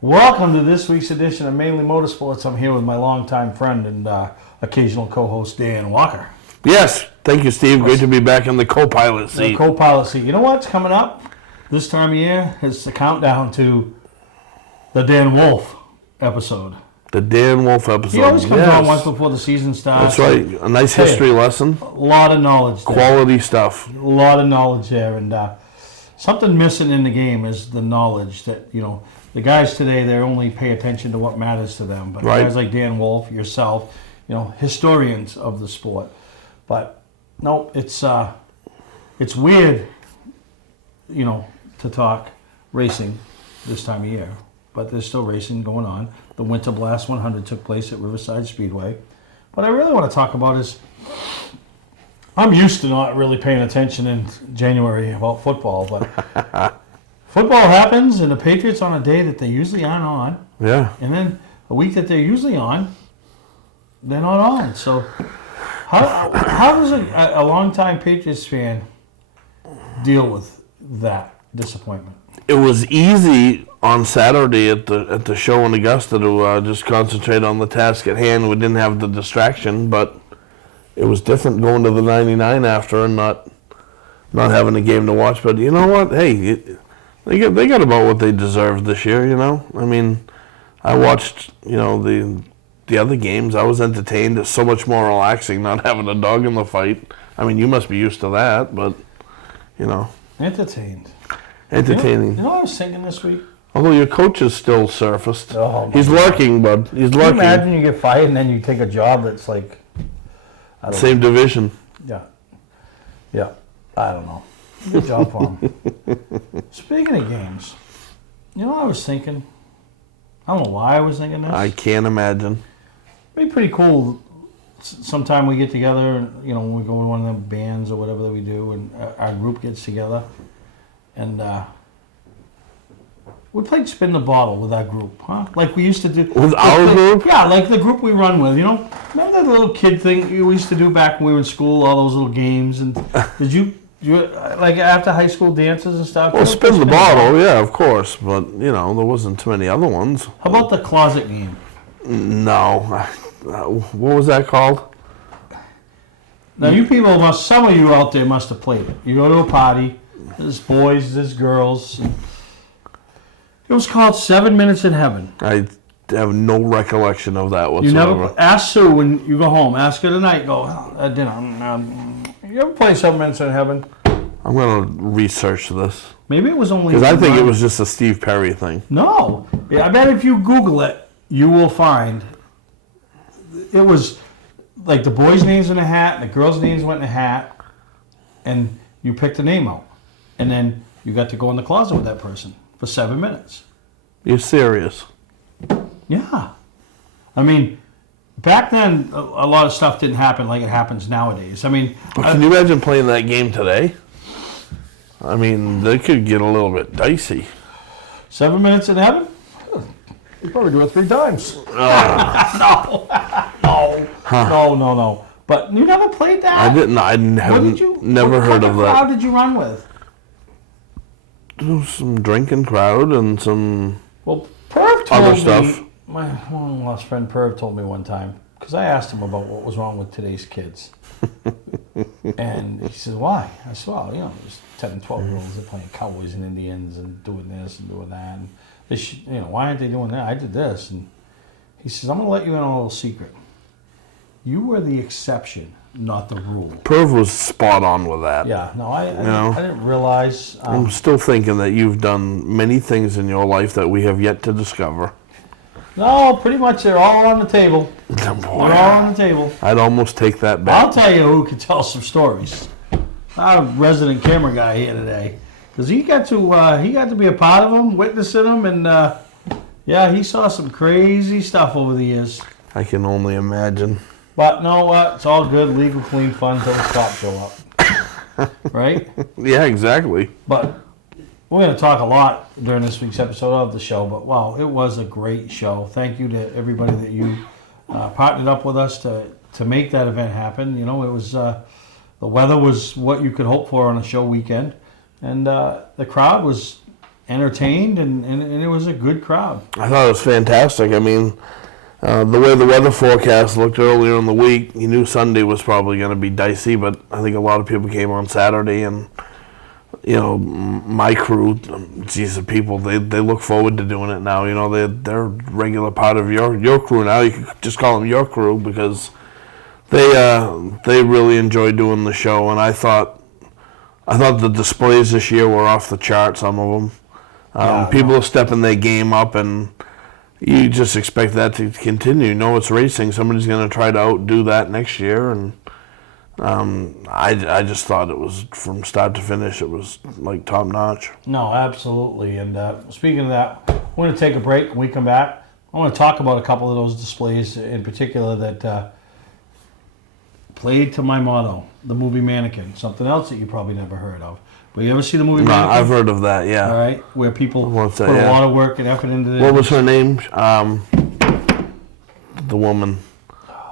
Welcome to this week's edition of Mainely Motorsports. I'm here with my longtime friend and occasional co-host Dan Walker. Yes, thank you, Steve. Great to be back in the co-pilot seat. The co-pilot seat. You know what's coming up this time of year? It's the countdown to the Dan Wolf episode. The Dan Wolf episode. He always comes on once before the season starts. That's right. A nice history lesson. A lot of knowledge there. Quality stuff. A lot of knowledge there. And something missing in the game is the knowledge that, the guys today, they only pay attention to what matters to them. But guys like Dan Wolf, yourself, historians of the sport. But no, it's weird, to talk racing this time of year. But there's still racing going on. The Winter Blast 100 took place at Riverside Speedway. What I really want to talk about is I'm used to not really paying attention in January about football, but football happens and the Patriots on a day that they usually aren't on. Yeah. And then a week that they're usually on, they're not on. So how does a longtime Patriots fan deal with that disappointment? It was easy on Saturday at the show in Augusta to just concentrate on the task at hand. We didn't have the distraction, but it was different going to the 99 after and not having a game to watch. But you know what? Hey, they got about what they deserved this year. I mean, I watched the other games. I was entertained. It's so much more relaxing not having a dog in the fight. I mean, you must be used to that, but Entertained. Entertaining. You know what I was thinking this week? Although your coach is still surfaced. Oh, he's lurking, bud. He's lurking. Can you imagine you get fired and then you take a job that's like... Same division. Yeah. I don't know. Good job for him. Speaking of games, you know what I was thinking? I don't know why I was thinking this. I can't imagine. It'd be pretty cool sometime we get together and, when we go to one of them bands or whatever that we do and our group gets together and we played spin the bottle with our group, huh? Like we used to do. With our group? Yeah, like the group we run with, Remember that little kid thing we used to do back when we were in school, all those little games? And did you like after high school dances and stuff? Well, spin the bottle, yeah, of course. But, there wasn't too many other ones. How about the closet game? No. What was that called? Now, some of you out there must have played it. You go to a party, there's boys, there's girls. It was called 7 Minutes in Heaven. I have no recollection of that whatsoever. You never ask Sue when you go home. Ask her tonight. Go at dinner. You ever play 7 Minutes in Heaven? I'm going to research this. Maybe it was only... Because I think it was just a Steve Perry thing. No. I bet if you Google it, you will find... It was like the boys' names in a hat, and the girls' names went in a hat, and you picked a name out. And then you got to go in the closet with that person for 7 minutes. You're serious? Yeah. I mean, back then, a lot of stuff didn't happen like it happens nowadays. I mean... But can you imagine playing that game today? I mean, they could get a little bit dicey. 7 Minutes in Heaven? You probably do it 3 times. No. But you never played that? I didn't. Never heard of that. What crowd did you run with? Some drinking crowd and some Perv told other me, stuff. My long-lost friend Perv told me one time, because I asked him about what was wrong with today's kids. And he said, why? I said, well, there's 10 and 12-year-olds that are playing Cowboys and Indians and doing this and doing that. And they why aren't they doing that? I did this. And he says, I'm going to let you in on a little secret. You were the exception, not the rule. Perv was spot on with that. Yeah, no, I didn't realize. I'm still thinking that you've done many things in your life that we have yet to discover. No, pretty much they're all on the table. Boy, they're all on the table. I'd almost take that back. I'll tell you who can tell some stories. Our resident camera guy here today, because he got to be a part of them, witnessing them, and he saw some crazy stuff over the years. I can only imagine. But know what? It's all good, legal, clean fun until the cops show up. Right? Yeah, exactly. But we're going to talk a lot during this week's episode of the show. But wow, it was a great show. Thank you to everybody that you partnered up with us to make that event happen. It was the weather was what you could hope for on a show weekend, and the crowd was entertained, and it was a good crowd. I thought it was fantastic. I mean, the way the weather forecast looked earlier in the week, you knew Sunday was probably going to be dicey, but I think a lot of people came on Saturday, and my crew, geez, the people, they look forward to doing it now. They're a regular part of your crew now. You could just call them your crew because they really enjoy doing the show, and I thought the displays this year were off the chart. Some of them, people are stepping their game up, and you just expect that to continue. It's racing. Somebody's going to try to outdo that next year, and I just thought it was, from start to finish, it was like top notch. No, absolutely. And speaking of that, we're going to take a break. When we come back, I want to talk about a couple of those displays in particular that played to my motto, the movie Mannequin. Something else that you probably never heard of. But you ever see the movie Mannequin? I've heard of that, yeah. All right, where people put a lot of work and effort into it. What was her name? The woman.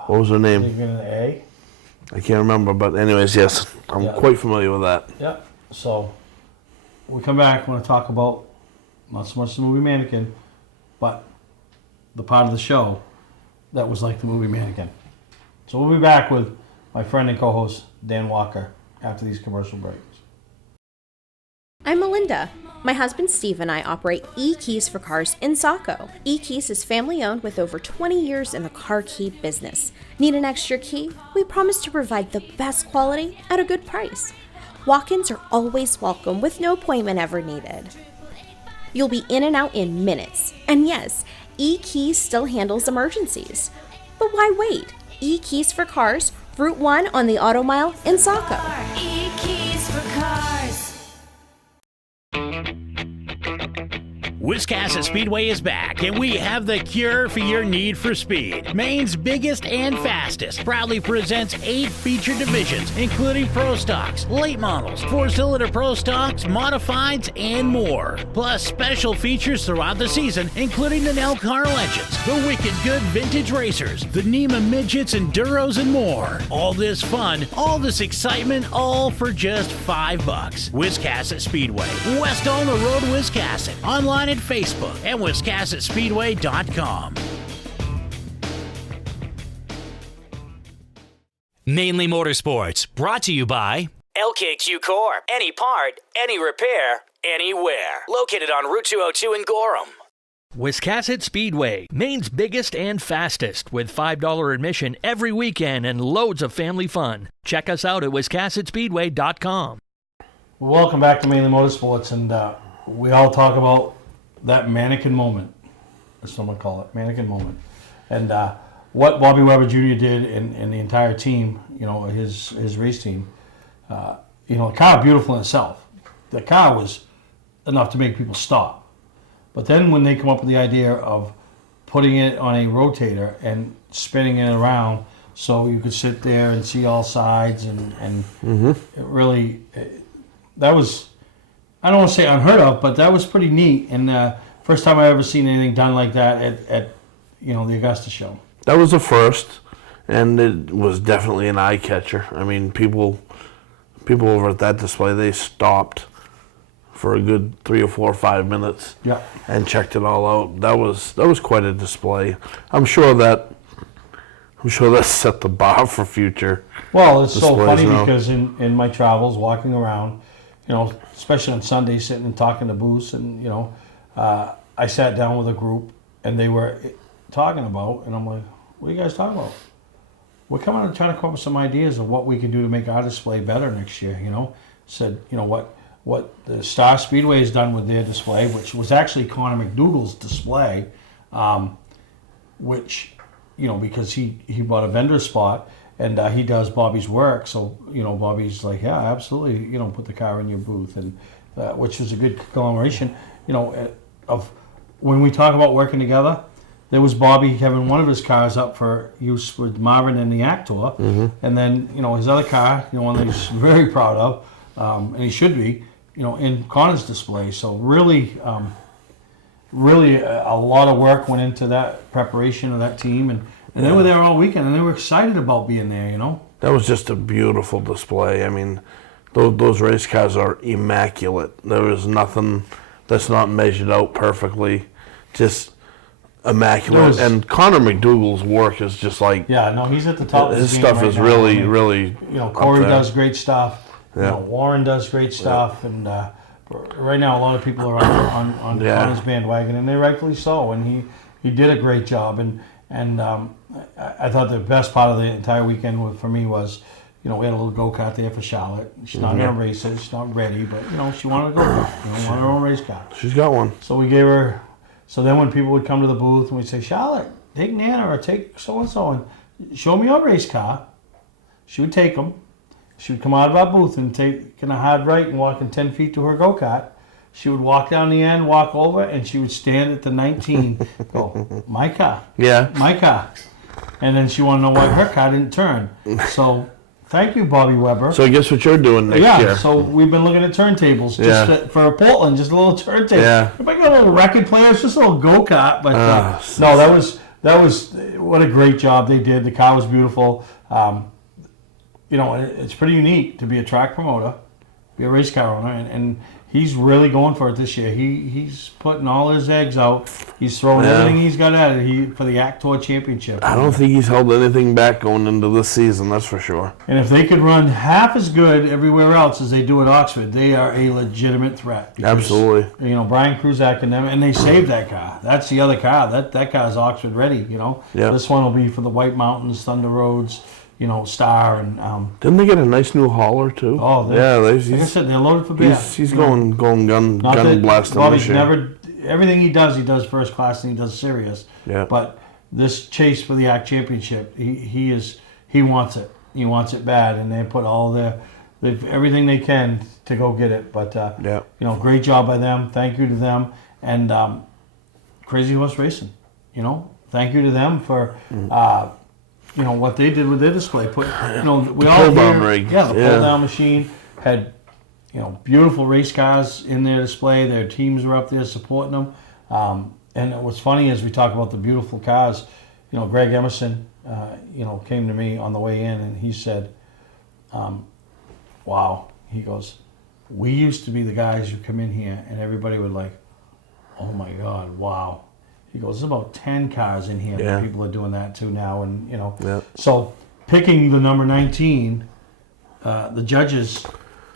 What was her name? An A? I can't remember, but anyways, yes, I'm quite familiar with that. Yeah. So we come back, we want to talk about not so much the movie Mannequin, but the part of the show that was like the movie Mannequin. So we'll be back with my friend and co-host Dan Walker after these commercial breaks. I'm Melinda. My husband Steve and I operate E-Keys for Cars in Saco. E-Keys is family owned with over 20 years in the car key business. Need an extra key? We promise to provide the best quality at a good price. Walk-ins are always welcome with no appointment ever needed. You'll be in and out in minutes. And yes, E-Keys still handles emergencies. But why wait? E-Keys for Cars, Route 1 on the Auto Mile in Saco. E-Keys for Cars. Wiscasset Speedway is back, and we have the cure for your need for speed. Maine's biggest and fastest proudly presents 8 feature divisions, including Pro Stocks, late models, 4-cylinder Pro Stocks, modifieds, and more. Plus special features throughout the season, including the Nell Car Legends, the Wicked Good Vintage Racers, the NEMA Midgets, Enduros, and more. All this fun, all this excitement, all for just $5. Wiscasset Speedway, west on the road, Wiscasset. Online at Facebook and WiscassetSpeedway.com. Mainly Motorsports, brought to you by LKQ Core. Any part, any repair, anywhere. Located on Route 202 in Gorham. Wiscasset Speedway, Maine's biggest and fastest, with $5 admission every weekend and loads of family fun. Check us out at WiscassetSpeedway.com. Welcome back to Mainly Motorsports, and we all talk about that mannequin moment, as someone call it, mannequin moment, and what Bobby Weber Jr. did and the entire team, his race team. The car, beautiful in itself. The car was enough to make people stop. But then when they come up with the idea of putting it on a rotator and spinning it around so you could sit there and see all sides, and it really, that was, I don't want to say unheard of, but that was pretty neat. And first time I ever seen anything done like that at the Augusta show. That was a first, and it was definitely an eye catcher. I mean, people over at that display, they stopped for a good 3 or 4 or 5 minutes, and checked it all out. That was quite a display. I'm sure that set the bar for future. Well, it's so funny now. Because in my travels, walking around, especially on Sundays, sitting and talking to booths, and I sat down with a group, and they were talking about, and I'm like, what are you guys talking about? We're coming and trying to come up with some ideas of what we can do to make our display better next year, Said, what the Star Speedway has done with their display, which was actually Connor McDougal's display, which, because he bought a vendor spot, and he does Bobby's work, so, Bobby's like, yeah, absolutely, put the car in your booth, and which was a good conglomeration, of when we talk about working together. There was Bobby having one of his cars up for use with Marvin and the Actor, and then his other car, one that he's very proud of, and he should be, in Connor's display. So really, really a lot of work went into that preparation of that team, and they were there all weekend, and they were excited about being there. That was just a beautiful display. I mean, those race cars are immaculate. There was nothing that's not measured out perfectly. Just immaculate. And Connor McDougal's work is just like, Yeah, no, he's at the top of his his game stuff right is now. really, I mean, really. You know, Corey up there. does great stuff. Yeah. You know, Warren does great stuff, and right now a lot of people are on Yeah. Connor's bandwagon, and they rightfully so. And he did a great job, and I thought the best part of the entire weekend for me was, you know, we had a little go-kart there for Charlotte. She's not going to race it. She's not ready, but, you know, she wanted a go-kart. You know, wanted her own race car. She's got one. So we gave her. So then when people would come to the booth and we'd say, Charlotte, take Nana or take so-and-so and show me your race car, she would take them. She would come out of our booth and take a hard right and walk in 10 feet to her go-kart. She would walk down the end, walk over, and she would stand at the 19, go, my car, Yeah. my car. And then she wanted to know why her car didn't turn. So thank you, Bobby Weber. So guess what you're doing next Yeah, year? so we've been looking at turntables Yeah. for Portland, just a little turntable. Yeah. If I got a little record player, it's just a little go-kart. But no, that was what a great job they did. The car was beautiful. You know, it's pretty unique to be a track promoter, be a race car owner, and he's really going for it this year. He's putting all his eggs out. He's throwing everything he's got at it for the Actor Championship. I don't think he's held anything back going into this season, that's for sure. And if they could run half as good everywhere else as they do at Oxford, they are a legitimate threat. Because, Absolutely. you know, Brian Kruzak and them, and they saved that car. That's the other car. That car's Oxford ready, you know. Yeah. This one will be for the White Mountains, Thunder Roads, you know, Star, and Didn't they get a nice new hauler too? oh, yeah. like I said, they're loaded for bear. He's going gun Not that blasting Bobby's this year. never everything he does first class and he does serious. Yeah. But this chase for the ACT Championship, he wants it. He wants it bad, and they put all everything they can to go get it. But Yeah. you know, great job by them. Thank you to them, and Crazy Horse Racing. You know, thank you to them for. You know what they did with their display. Put you know we all pull-down hear- rig. Yeah, the Yeah. pull down machine had you know beautiful race cars in their display. Their teams were up there supporting them. And what's funny is we talk about the beautiful cars. You know, Greg Emerson, you know, came to me on the way in and he said, "Wow," he goes, "We used to be the guys who come in here and everybody would like, oh my God, wow." He goes, "There's about 10 cars in here Yeah. that people are doing that too now." And, you know, Yeah. so picking the number 19, the judges,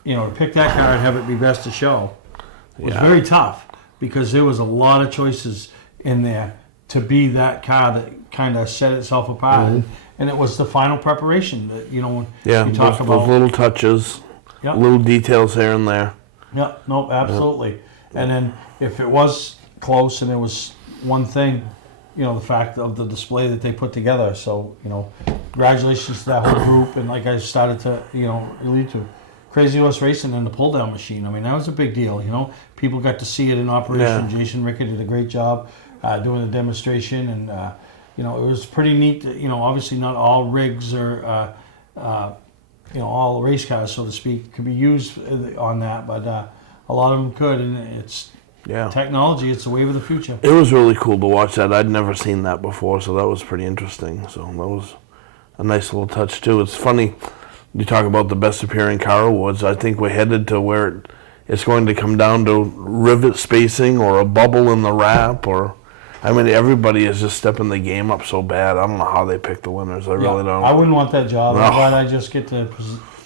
you know, to pick that car and have it be best of show was very tough because there was a lot of choices in there to be that car that kind of set itself apart. And it was the final preparation that, you know, when Yeah, you talk those about. little touches, Yep. little details here and there. Yeah, no, absolutely. And then if it was close and there was one thing, you know, the fact of the display that they put together. So, you know, congratulations to that whole group. And like I started to, you know, allude to, Crazy Horse Racing and the pull-down machine. I mean, that was a big deal, you know. People got to see it in operation. Yeah. Jason Ricker did a great job doing the demonstration. And, you know, it was pretty neat. You know, obviously not all rigs or, you know, all race cars, so to speak, could be used on that. But a lot of them could. And it's technology. It's the wave of the future. It was really cool to watch that. I'd never seen that before, so that was pretty interesting. So that was a nice little touch too. It's funny, you talk about the best appearing car awards. I think we're headed to where it's going to come down to rivet spacing or a bubble in the wrap, or I mean, everybody is just stepping the game up so bad. I don't know how they pick the winners. I really don't. I wouldn't want that job. No. I'm glad I just get to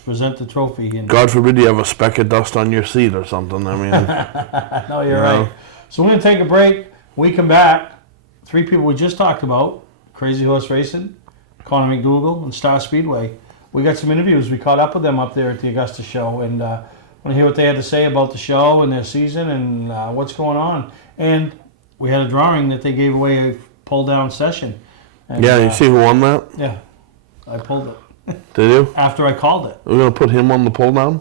present the trophy. And God forbid you have a speck of dust on your seat or something. I mean, no, you're right. So we're going to take a break. When we come back, 3 people we just talked about, Crazy Horse Racing, Connor McDougal, and Star Speedway. We got some interviews. We caught up with them up there at the Augusta show, and want to hear what they had to say about the show and their season and what's going on. And we had a drawing that they gave away a pull-down session. And, yeah, you see who won that? Yeah, I pulled it. Did you? After I called it. We're going to put him on the pull down?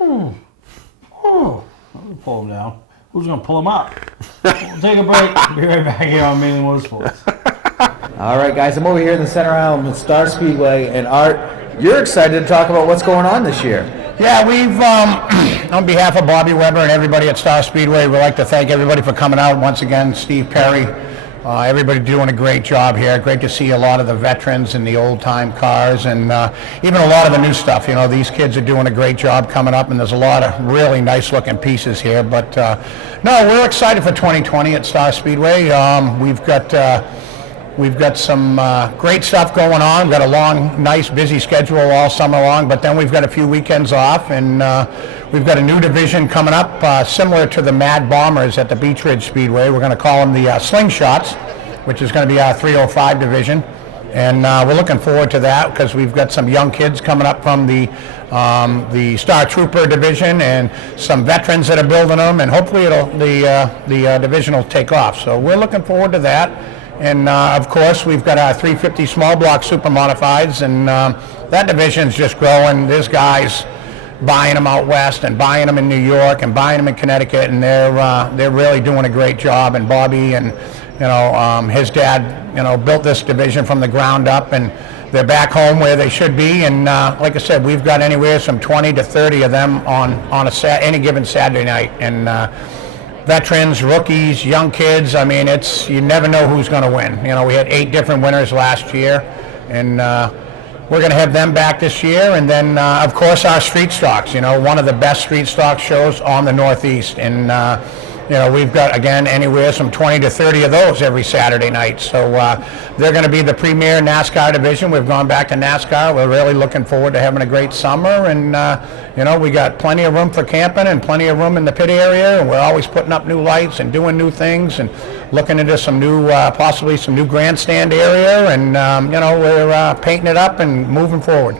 I'm going to pull him down. Who's going to pull him up? We'll take a break. Be right back here on Mainely Motorsports. All right, guys, I'm over here in the center aisle with Star Speedway, and Art, you're excited to talk about what's going on this year. Yeah, we've, on behalf of Bobby Weber and everybody at Star Speedway, we'd like to thank everybody for coming out. Once again, Steve Perry, Everybody doing a great job here. Great to see a lot of the veterans in the old-time cars, and even a lot of the new stuff. You know, these kids are doing a great job coming up, and there's a lot of really nice-looking pieces here. But no, we're excited for 2020 at Star Speedway. We've got some great stuff going on. We've got a long, nice, busy schedule all summer long, but then we've got a few weekends off, and we've got a new division coming up, similar to the Mad Bombers at the Beach Ridge Speedway. We're going to call them the Slingshots, which is going to be our 305 division, and we're looking forward to that because we've got some young kids coming up from the Star Trooper division and some veterans that are building them, and hopefully the division will take off. So we're looking forward to that. And of course, we've got our 350 small block super modifieds, and that division's just growing. There's guys buying them out west and buying them in New York and buying them in Connecticut, and they're really doing a great job. And Bobby and his dad built this division from the ground up, and they're back home where they should be. And like I said, we've got anywhere from 20 to 30 of them on any given Saturday night. And veterans, rookies, young kids. I mean, you never know who's going to win. You know, we had 8 different winners last year, and we're going to have them back this year. And then, of course, our street stocks. You know, one of the best street stock shows on the Northeast, and we've got, again, anywhere from 20 to 30 of those every Saturday night. So they're going to be the premier NASCAR division. We've gone back to NASCAR. We're really looking forward to having a great summer. And, we got plenty of room for camping and plenty of room in the pit area. And we're always putting up new lights and doing new things and looking into some new, possibly some new grandstand area. And, we're painting it up and moving forward.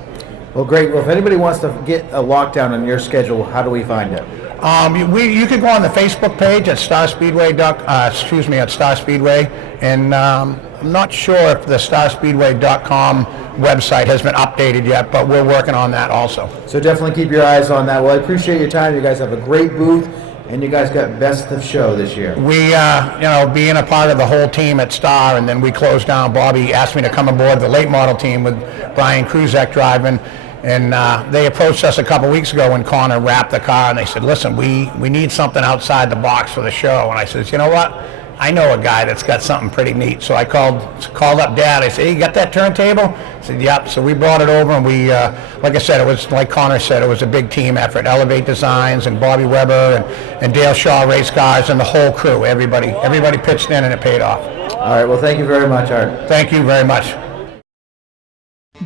Well, great. Well, if anybody wants to get a lockdown on your schedule, how do we find it? You can go on the Facebook page at Star Speedway, and I'm not sure if the starspeedway.com website has been updated yet, but we're working on that also. So definitely keep your eyes on that. Well, I appreciate your time. You guys have a great booth, and you guys got best of show this year. We, being a part of the whole team at Star, and then we closed down. Bobby asked me to come aboard the late model team with Brian Kruzek driving. And they approached us a couple weeks ago when Connor wrapped the car, and they said, listen, we need something outside the box for the show. And I said, you know what? I know a guy that's got something pretty neat. So I called up Dad. I said, hey, you got that turntable? He said, yep. So we brought it over, and we, like I said, it was, like Connor said, it was a big team effort. Elevate Designs and Bobby Weber and Dale Shaw Race Cars and the whole crew. Everybody pitched in, and it paid off. All right. Well, thank you very much, Art. Thank you very much.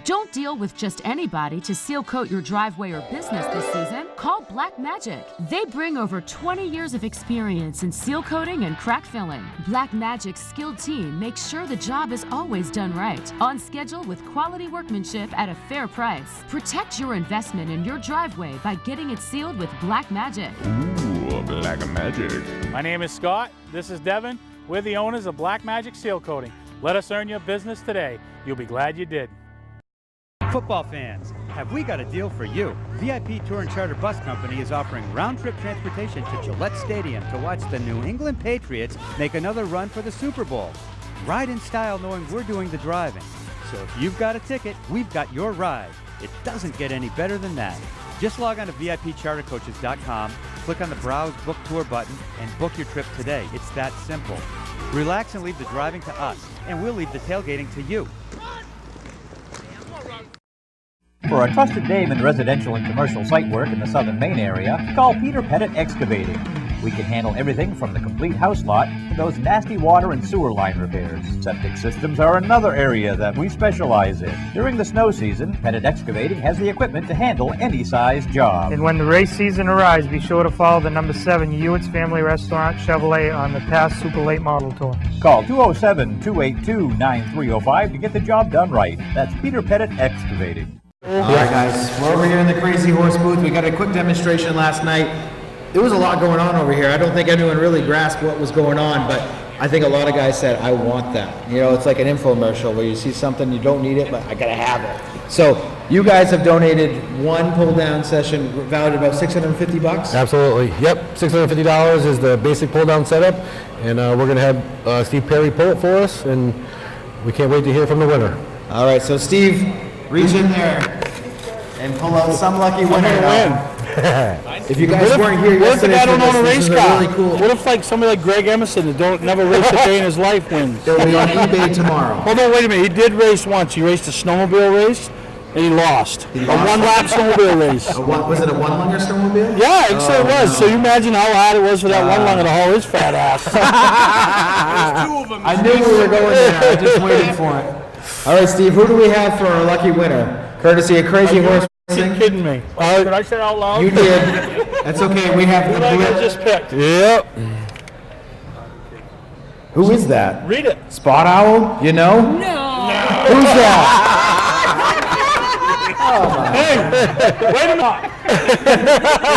Don't deal with just anybody to seal coat your driveway or business this season. Call Black Magic. They bring over 20 years of experience in seal coating and crack filling. Black Magic's skilled team makes sure the job is always done right, on schedule with quality workmanship at a fair price. Protect your investment in your driveway by getting it sealed with Black Magic. Ooh, Black Magic. My name is Scott. This is Devin. We're the owners of Black Magic Seal Coating. Let us earn your business today. You'll be glad you did. Football fans, have we got a deal for you? VIP Tour and Charter Bus Company is offering round-trip transportation to Gillette Stadium to watch the New England Patriots make another run for the Super Bowl. Ride in style knowing we're doing the driving. So if you've got a ticket, we've got your ride. It doesn't get any better than that. Just log on to VIPChartercoaches.com, click on the Browse Book Tour button, and book your trip today. It's that simple. Relax and leave the driving to us, and we'll leave the tailgating to you. For a trusted name in residential and commercial site work in the southern Maine area, call Peter Pettit Excavating. We can handle everything from the complete house lot to those nasty water and sewer line repairs. Septic systems are another area that we specialize in. During the snow season, Pettit Excavating has the equipment to handle any size job. And when the race season arrives, be sure to follow the number 7 Hewitt's Family Restaurant Chevrolet on the past Super Late Model Tour. Call 207-282-9305 to get the job done right. That's Peter Pettit Excavating. All right, guys, we're over here in the Crazy Horse booth. We got a quick demonstration last night. There was a lot going on over here. I don't think anyone really grasped what was going on, but I think a lot of guys said, I want that. You know, it's like an infomercial where you see something, you don't need it, but I gotta have it. So you guys have donated one pull-down session valued at about $650? Absolutely. Yep, $650 is the basic pull-down setup, and we're gonna have Steve Perry pull it for us, and we can't wait to hear from the winner. All right, so Steve, reach in there and pull out some lucky winner. If you guys weren't here What if the yesterday, guy don't own a this race is car? really cool. What if like somebody like Greg Emerson that never raced a day in his life wins? It'll be on eBay tomorrow. Hold on, wait a minute. He did race once. He raced a snowmobile race, and he lost. A one-lap snowmobile race. Was it a one-lunger snowmobile? Yeah, I think so it was. No. So you imagine how hard it was for that one-lunger to haul his fat ass. I knew we were going there. I just waited for it. All right, Steve, who do we have for our lucky winner? Courtesy of Crazy Horse Racing. You're kidding me. Did I say it out loud? You did. That's okay. We have the I just picked. Yep. Who is that? Read it. Spot Owl? You know? No. Who's that? Hey, wait a minute.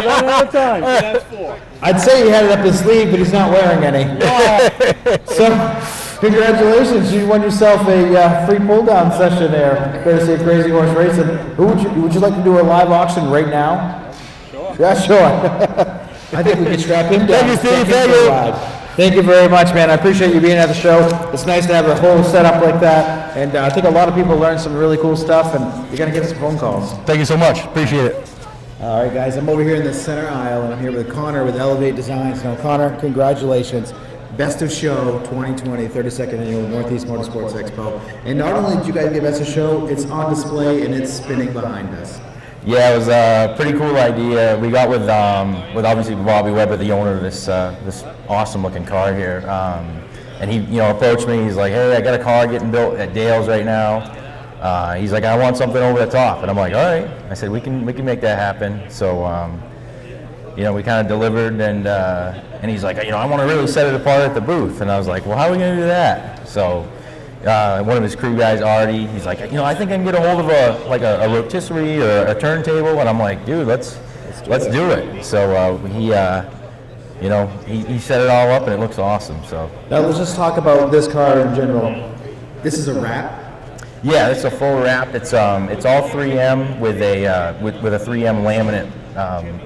One at a time. That's 4. I'd say he had it up his sleeve, but he's not wearing any. So, congratulations. You won yourself a free pull-down session there, courtesy of Crazy Horse Racing. Who would you like to do a live auction right now? Sure. Yeah, sure. I think we could strap him down. Thank you, Steve. Thank you. Thank you very much, man. I appreciate you being at the show. It's nice to have a whole setup like that, and I think a lot of people learned some really cool stuff, and you're going to get some phone calls. Thank you so much. Appreciate it. All right, guys, I'm over here in the center aisle, and I'm here with Connor with Elevate Designs. Now, Connor, congratulations. Best of Show 2020, 32nd Annual Northeast Motorsports Expo. And not only did you guys get Best of Show, it's on display, and it's spinning behind us. Yeah, it was a pretty cool idea. We got with obviously Bobby Webber, the owner of this awesome looking car here, and he approached me. He's like, "Hey, I got a car getting built at Dale's right now." He's like, "I want something over the top," and I'm like, "All right." I said, "We can make that happen." So we kind of delivered, and he's like, "I want to really set it apart at the booth," and I was like, "Well, how are we gonna do that?" So. One of his crew guys, Artie, he's like, I think I can get a hold of a rotisserie or a turntable, and I'm like, dude, let's do it. So he set it all up, and it looks awesome. So now let's just talk about this car in general. This is a wrap. Yeah, it's a full wrap. It's all 3M with a 3M laminate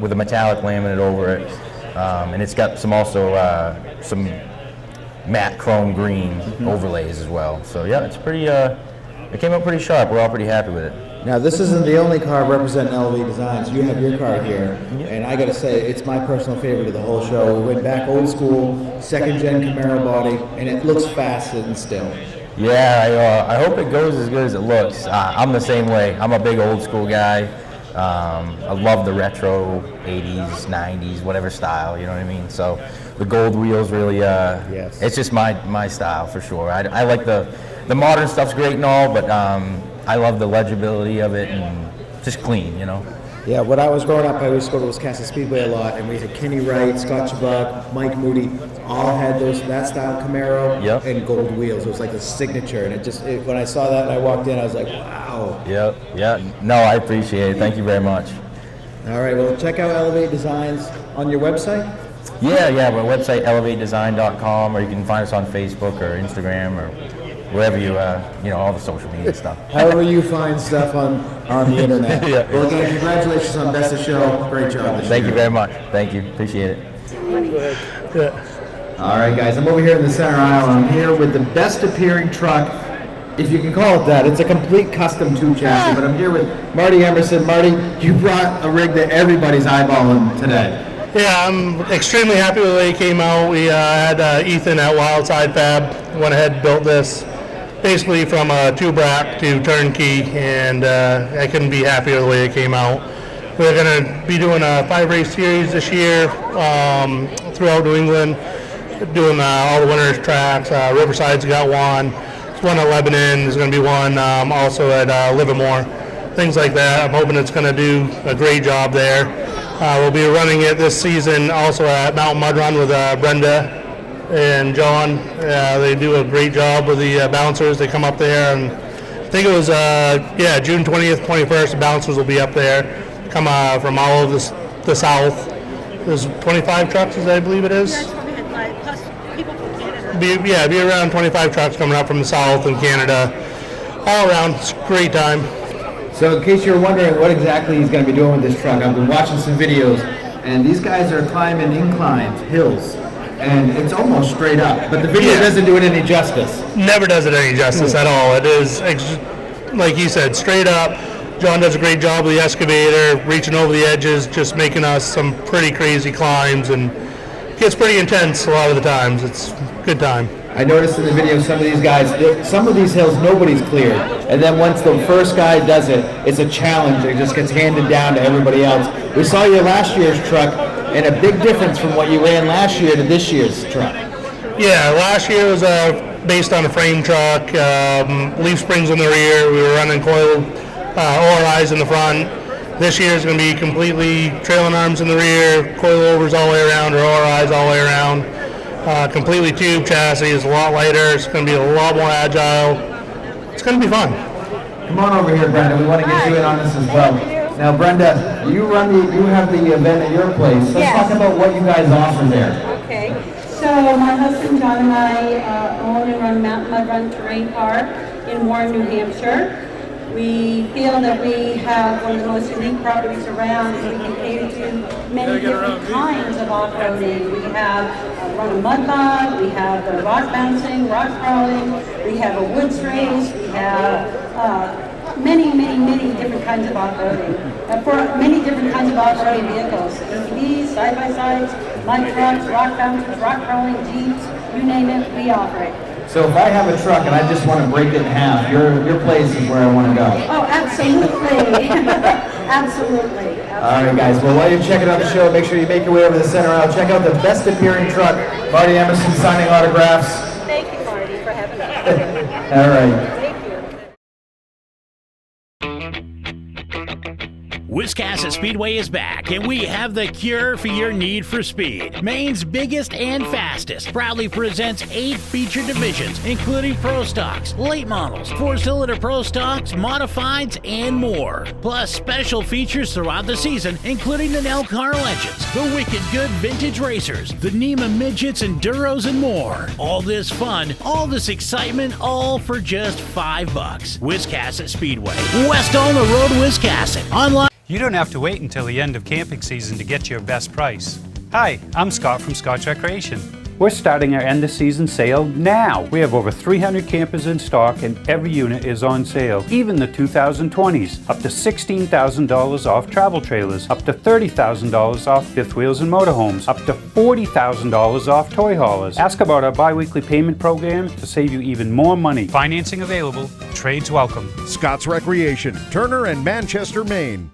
with a metallic laminate over it, and it's got some matte chrome green overlays as well. So yeah, it's pretty. It came out pretty sharp. We're all pretty happy with it. Now this isn't the only car representing Elevate Designs. You have your car here, and I got to say it's my personal favorite of the whole show. We went back old school, second gen Camaro body, and it looks fast and still. Yeah, I hope it goes as good as it looks. I'm the same way. I'm a big old school guy. I love the retro 80s, 90s, whatever style. You know what I mean? So. The gold wheels really, it's just my style for sure. I like the modern stuff's great and all, but I love the legibility of it and just clean, Yeah, when I was growing up, I always go to Wisconsin Speedway a lot, and we had Kenny Wright, Scott Chubbuck, Mike Moody, all had that style Camaro and gold wheels. It was like the signature, and when I saw that and I walked in, I was like, wow. Yeah. No, I appreciate it. Thank you very much. All right, well, check out Elevate Designs on your website. Yeah, our website, elevatedesign.com, or you can find us on Facebook or Instagram or wherever all the social media stuff. However you find stuff on the internet. Yeah. Well, again, congratulations on Best of Show. Great job this year. Thank you very much. Thank you. Appreciate it. Good. All right, guys, I'm over here in the center aisle. I'm here with the best appearing truck, if you can call it that. It's a complete custom tube chassis, but I'm here with Marty Emerson. Marty, you brought a rig that everybody's eyeballing today. Yeah, I'm extremely happy with the way it came out. We had Ethan at Wildside Fab, went ahead and built this basically from a tube rack to turnkey, and I couldn't be happier with the way it came out. We're going to be doing a 5-race series this year throughout New England, doing all the winners tracks. Riverside's got one. There's one at Lebanon. There's going to be one also at Livermore. Things like that. I'm hoping it's going to do a great job there. We'll be running it this season also at Mountain Mud Run with Brenda and John. They do a great job with the bouncers. They come up there, and I think it was June 20th, 21st. The bouncers will be up there. Come from all over the south. There's 25 trucks, as I believe it is. Plus people from Canada. Be around 25 trucks coming up from the south and Canada. All around, it's a great time. So in case you're wondering what exactly he's going to be doing with this truck, I've been watching some videos, and these guys are climbing inclines, hills, and it's almost straight up. But the video doesn't do it any justice. Never does it any justice at all. It is, like you said, straight up. John does a great job with the excavator, reaching over the edges, just making us some pretty crazy climbs, and it gets pretty intense a lot of the times. It's a good time. I noticed in the video some of these guys, some of these hills nobody's cleared. And then once the first guy does it, it's a challenge. It just gets handed down to everybody else. We saw your last year's truck, and a big difference from what you ran last year to this year's truck. Yeah, last year was based on a frame truck, leaf springs in the rear. We were running coiled ORIs in the front. This year is going to be completely trailing arms in the rear, coilovers all the way around, or ORIs all the way around. Completely tube chassis. It's a lot lighter. It's going to be a lot more agile. It's going to be fun. Come on over here, Brenda. We want to get you in on this as well. Now, Brenda, you have the event at your place. Let's talk about what you guys offer there. Okay. So my husband John and I own and run Mountain Mud Run Terrain Park in Warren, New Hampshire. We feel that we have one of the most unique properties around, and we can cater to many different kinds of off-roading. We have run a mud bog, we have the rock bouncing, rock crawling, we have a woods race, we have many different kinds of off-roading. For many different kinds of off-roading vehicles, ATVs, side-by-sides, mud trucks, rock bouncers, rock crawling, jeeps, you name it, we offer it. So if I have a truck and I just want to break it in half, your place is where I want to go. Oh, absolutely. Absolutely. All right, guys. Well, while you're checking out the show, make sure you make your way over to the center aisle. Check out the best appearing truck. Marty Emerson signing autographs. Thank you, Marty, for having us. All right. Wiscasset Speedway is back, and we have the cure for your need for speed. Maine's biggest and fastest proudly presents 8 feature divisions, including Pro Stocks, late models, 4-cylinder Pro Stocks, modifieds, and more. Plus special features throughout the season, including the Nell Car Legends, the Wicked Good Vintage Racers, the NEMA Midgets, Enduros, and more. All this fun, all this excitement, all for just $5. Wiscasset Speedway, west on the road, Wiscasset. Online. You don't have to wait until the end of camping season to get your best price. Hi, I'm Scott from Scott's Recreation. We're starting our end of season sale now. We have over 300 campers in stock and every unit is on sale, even the 2020s. Up to $16,000 off travel trailers, up to $30,000 off fifth wheels and motorhomes, up to $40,000 off toy haulers. Ask about our bi-weekly payment program to save you even more money. Financing available, trades welcome. Scott's Recreation, Turner and Manchester, Maine.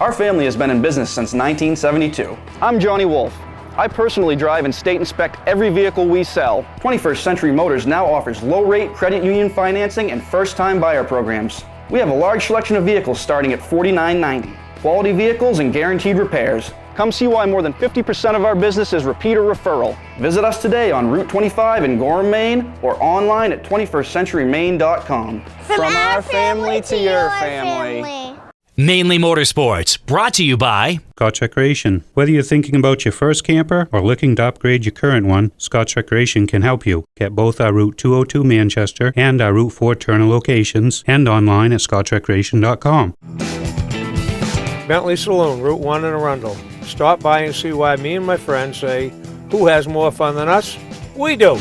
Our family has been in business since 1972. I'm Johnny Wolf. I personally drive and state inspect every vehicle we sell. 21st Century Motors now offers low-rate credit union financing and first-time buyer programs. We have a large selection of vehicles starting at $49.90. Quality vehicles and guaranteed repairs. Come see why more than 50% of our business is repeat or referral. Visit us today on Route 25 in Gorham, Maine, or online at 21stcenturymaine.com. From our family to your family. Mainely Motorsports, brought to you by Scott's Recreation. Whether you're thinking about your first camper or looking to upgrade your current one, Scott's Recreation can help you. Get both our Route 202 Manchester and our Route 4 Turner locations and online at scottsrecreation.com. Bentley Saloon, Route 1 in Arundel. Stop by and see why me and my friends say, who has more fun than us? We do.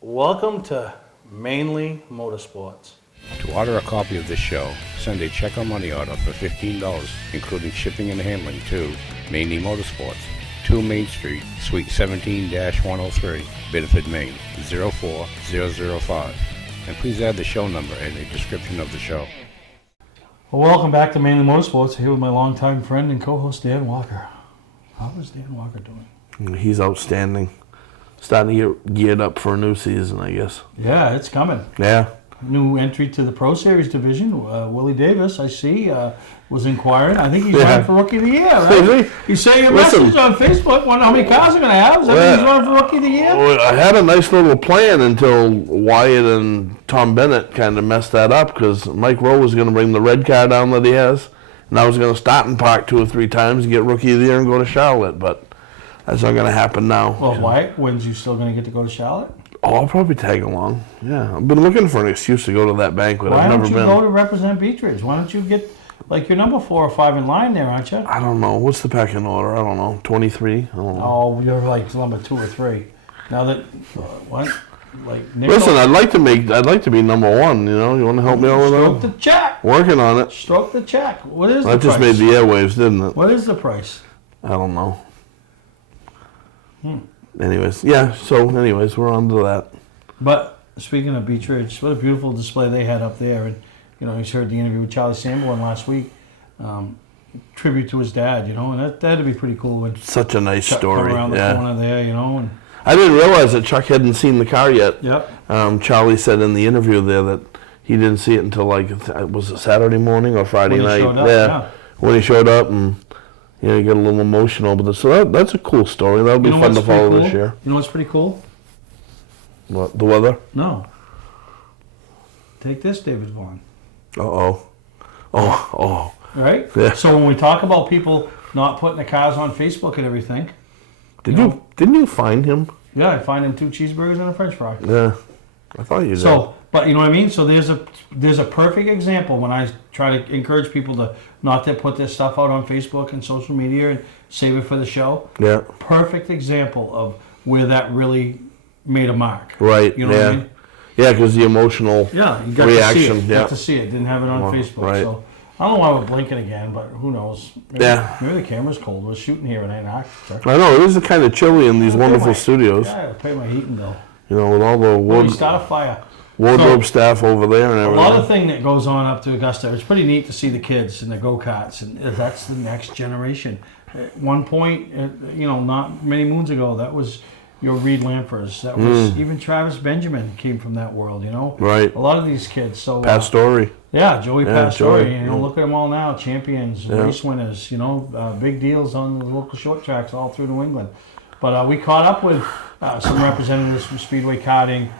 Welcome to Mainely Motorsports. To order a copy of this show, send a check or money order for $15, including shipping and handling to Mainely Motorsports, 2 Main Street, Suite 17-103, Biddeford, Maine, 04005. And please add the show number in the description of the show. Well, welcome back to Mainly Motorsports. Here with my longtime friend and co-host Dan Walker. How is Dan Walker doing? He's outstanding. Starting to get geared up for a new season, I guess. Yeah, it's coming. Yeah. New entry to the Pro Series division, Willie Davis, I see, was inquiring. I think he's running for Rookie of the Year, right? You say your message on Facebook, wonder how many cars are going to have. Does that mean he's running for Rookie of the Year? Well, I had a nice little plan until Wyatt and Tom Bennett kind of messed that up because Mike Rowe was going to bring the red car down that he has, and I was going to stop and park 2 or 3 times and get Rookie of the Year and go to Charlotte, but that's not going to happen now. Well, Wyatt wins, you still going to get to go to Charlotte? Oh, I'll probably tag along. Yeah, I've been looking for an excuse to go to that banquet. Why I've never don't you been. go to represent Beechridge? Why don't you get, like, you're number 4 or 5 in line there, aren't you? I don't know. What's the pecking order? I don't know. 23? I don't know. Oh, you're like number 2 or 3. Now that, what? like Listen, I'd like to be number one. You know, you want to help me out with that? Stroke the check. Working on it. Stroke the check. What is the That just price? made the airwaves, didn't it? What is the price? I don't know. Anyways, yeah. So, anyways, we're on to that. But speaking of Beach Ridge, what a beautiful display they had up there. And you know, he's heard the interview with Charlie Sanborn last week. Tribute to his dad, you know, and that'd be pretty cool. When Such a nice Chuck story. come around the corner there, you know. And I didn't realize that Chuck hadn't seen the car yet. Yep. Charlie said in the interview there that he didn't see it until was it Saturday morning or Friday When he night? showed up, yeah. When he showed up, and you know, you get a little emotional. But so that's a cool story. That'll be fun to follow this year. You know what's pretty cool? What, the weather? No. Take this, David Vaughn. Oh. Right? Yeah. So when we talk about people not putting the cars on Facebook and everything. Didn't you find him? Yeah, I find him 2 cheeseburgers and a French fry. Yeah. I thought you did. So, but you know what I mean? So there's a perfect example when I try to encourage people to not to put their stuff out on Facebook and social media and save it for the show. Yeah. Perfect example of where that really made a mark. Right. You know what I mean? Yeah, because the emotional you got reaction. To see it. Got to see it. Didn't have it on Facebook. Right. So I don't know why we're blinking again, but who knows? Maybe the camera's cold. We're shooting here in Antarctica. I know, it is kind of chilly in these wonderful studios. Yeah, I pay my heating bill. You know, with all the Well, start a fire. wardrobe staff over there and A everything. lot of thing that goes on up to Augusta. It's pretty neat to see the kids and the go-karts, and that's the next generation. At one point, you know, not many moons ago, that was your Reed Lampers. That was even Travis Benjamin came from that world. You know, Right. A lot of these kids. So Pastore. Yeah, Joey Pastore. Joey, You know, look at them all now, champions, race winners. You know, big deals on the local short tracks all through New England. But we caught up with some representatives from Speedway Karting,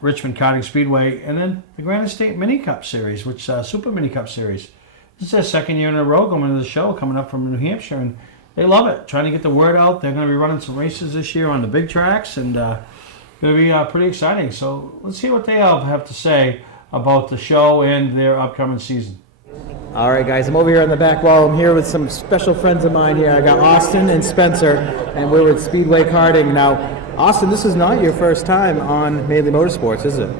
Richmond Karting Speedway, and then the Grand Estate Mini Cup Series, which Super Mini Cup Series. This is their second year in a row going to the show, coming up from New Hampshire, and they love it. Trying to get the word out. They're going to be running some races this year on the big tracks, and going to be pretty exciting. So let's see what they have to say about the show and their upcoming season. All right, guys, I'm over here on the back wall. I'm here with some special friends of mine here. I got Austin and Spencer, and we're with Speedway Karting. Now, Austin, this is not your first time on Mainely Motorsports, is it?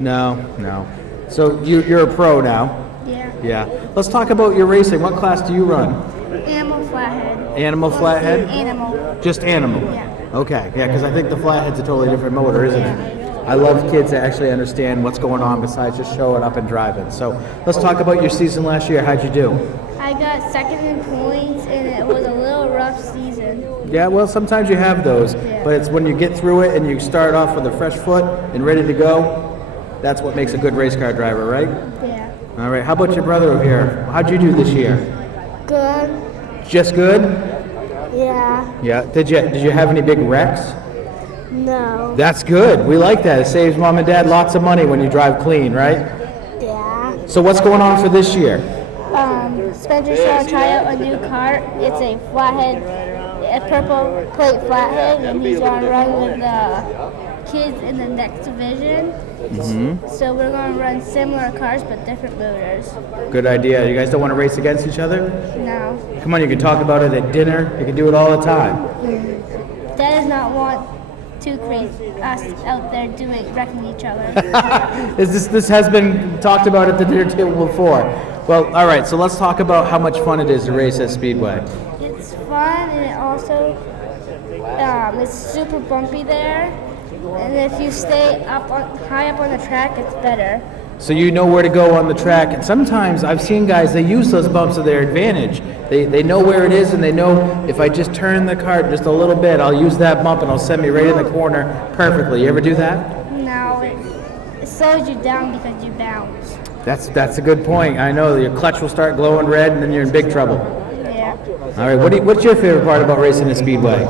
No. So you're a pro now? Yeah. Let's talk about your racing. What class do you run? Animal flathead. Animal flathead? Animal. Just animal? Yeah. Okay, yeah, because I think the flathead's a totally different motor, isn't it? I love kids that actually understand what's going on besides just showing up and driving. So let's talk about your season last year. How'd you do? I got second in points, and it was a little rough season. Yeah, well, sometimes you have those, but it's when you get through it and you start off with a fresh foot and ready to go, that's what makes a good race car driver, right? Yeah. All right, how about your brother over here? How'd you do this year? Good. Just good? Yeah. Yeah. Did you have any big wrecks? No. That's good. We like that. It saves mom and dad lots of money when you drive clean, right? Yeah. So what's going on for this year? Spencer's trying to try out a new car. It's a flathead, a purple plate flathead, and he's going to run with the kids in the next division. So we're going to run similar cars but different motors. Good idea. You guys don't want to race against each other? No. Come on, you can talk about it at dinner. You can do it all the time. Dad does not want two crazy us out there wrecking each other. This has been talked about at the dinner table before. Well, all right, so let's talk about how much fun it is to race at Speedway. It's fun, and it also it's super bumpy there. And if you stay high up on the track, it's better. So you know where to go on the track. And sometimes I've seen guys, they use those bumps to their advantage. They know where it is, and they know if I just turn the cart just a little bit, I'll use that bump and it'll send me right in the corner perfectly. You ever do that? No, it slows you down because you bounce. That's a good point. I know your clutch will start glowing red, and then you're in big trouble. Yeah. All right, what's your favorite part about racing at Speedway?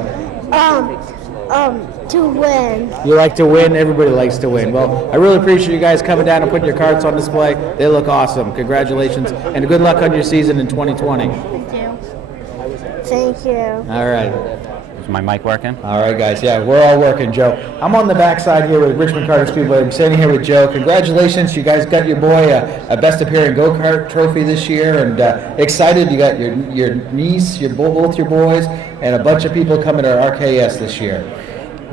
To win. You like to win. Everybody likes to win. Well, I really appreciate you guys coming down and putting your carts on display. They look awesome. Congratulations, and good luck on your season in 2020. Thank you. Thank you. All right. Is my mic working? All right, guys. Yeah, we're all working, Joe. I'm on the backside here with Richmond Karting Speedway. I'm standing here with Joe. Congratulations. You guys got your boy a Best Appearing Go-Kart trophy this year, and excited. You got your niece, both your boys, and a bunch of people coming to RKS this year.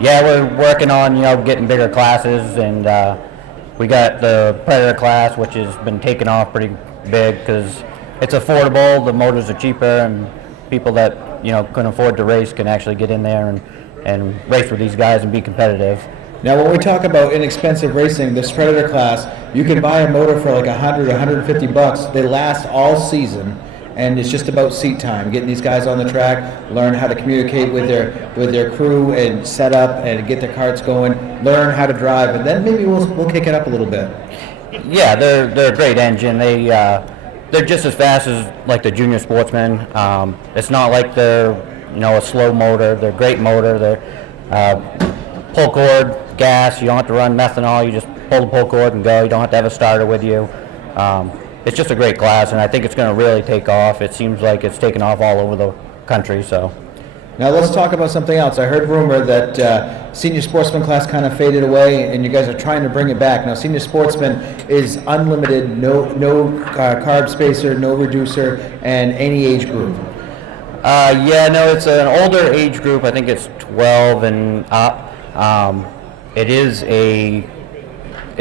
Yeah, we're working on, getting bigger classes, and we got the Predator class, which has been taking off pretty big because it's affordable, the motors are cheaper, and people that, couldn't afford to race can actually get in there and race with these guys and be competitive. Now, when we talk about inexpensive racing, this Predator class, you can buy a motor for like $100, $150. They last all season, and it's just about seat time. Getting these guys on the track, learn how to communicate with their crew and set up and get their carts going, learn how to drive, and then maybe we'll kick it up a little bit. Yeah, they're a great engine. They're just as fast as like the junior sportsmen. It's not like they're a slow motor. They're a great motor. They're pull cord, gas. You don't have to run methanol. You just pull the pull cord and go. You don't have to have a starter with you. It's just a great class, and I think it's going to really take off. It seems like it's taken off all over the country. So. Now let's talk about something else. I heard rumor that senior sportsman class kind of faded away, and you guys are trying to bring it back. Now senior sportsman is unlimited, no carb spacer, no reducer, and any age group. It's an older age group. I think it's 12 and up. It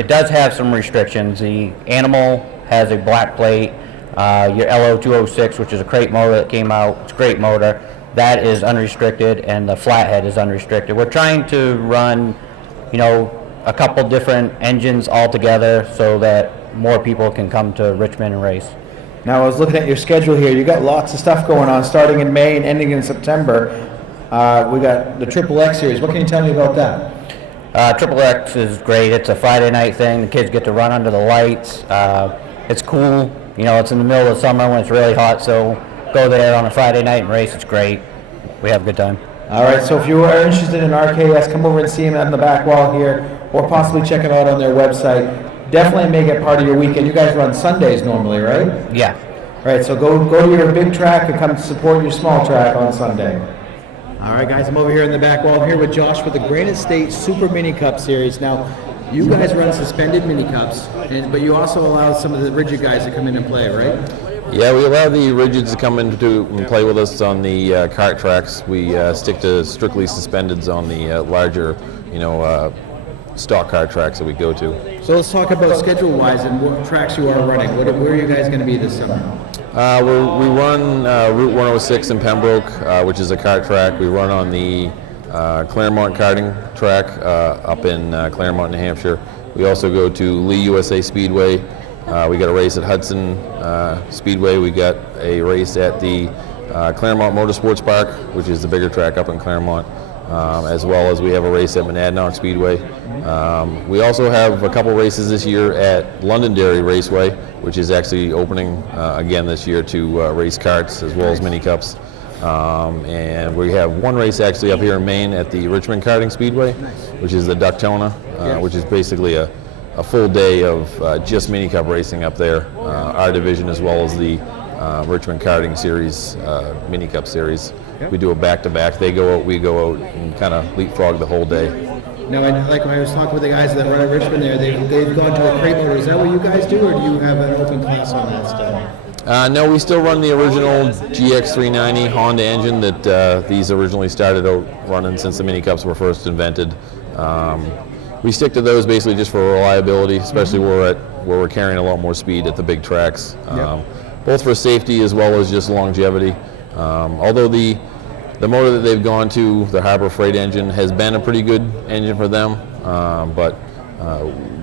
does have some restrictions. The Animal has a black plate. Your LO206, which is a crate motor that came out, it's a great motor. That is unrestricted, and the flathead is unrestricted. We're trying to run, a couple different engines all together so that more people can come to Richmond and race. Now, I was looking at your schedule here. You got lots of stuff going on, starting in May and ending in September. We got the Triple X series. What can you tell me about that? Triple X is great. It's a Friday night thing. The kids get to run under the lights. It's cool. It's in the middle of the summer when it's really hot, so go there on a Friday night and race. It's great. We have a good time. All right, so if you are interested in RKS, come over and see them on the back wall here, or possibly check them out on their website. Definitely make it part of your weekend. You guys run Sundays normally, right? Yeah. All right, so go to your big track and come support your small track on Sunday. All right, guys, I'm over here in the back wall. I'm here with Josh for the Granite State Super Mini Cup Series. Now, you guys run suspended mini cups, but you also allow some of the rigid guys to come in and play, right? Yeah, we allow the rigids to come in and play with us on the kart tracks. We stick to strictly suspendeds on the larger, stock car tracks that we go to. So let's talk about schedule-wise and what tracks you are running. Where are you guys going to be this summer? We run Route 106 in Pembroke, which is a kart track. We run on the Claremont karting track up in Claremont, New Hampshire. We also go to Lee USA Speedway. We got a race at Hudson Speedway. We got a race at the Claremont Motorsports Park, which is the bigger track up in Claremont, as well as we have a race at Monadnock Speedway. We also have a couple races this year at Londonderry Raceway, which is actually opening again this year to race karts as well as mini cups. And we have one race actually up here in Maine at the Richmond Karting Speedway, which is the Ducktona, which is basically a full day of just mini cup racing up there, our division as well as the Richmond Karting Series, mini cup series. We do a back-to-back. They go out, we go out, and kind of leapfrog the whole day. Now, like when I was talking with the guys that run at Richmond there, they've gone to a crate motor. Is that what you guys do, or do you have an open class on that stuff? No, we still run the original GX390 Honda engine that these originally started out running since the mini cups were first invented. We stick to those basically just for reliability, especially where we're carrying a lot more speed at the big tracks, both for safety as well as just longevity. Although the motor that they've gone to, the Harbor Freight engine, has been a pretty good engine for them, but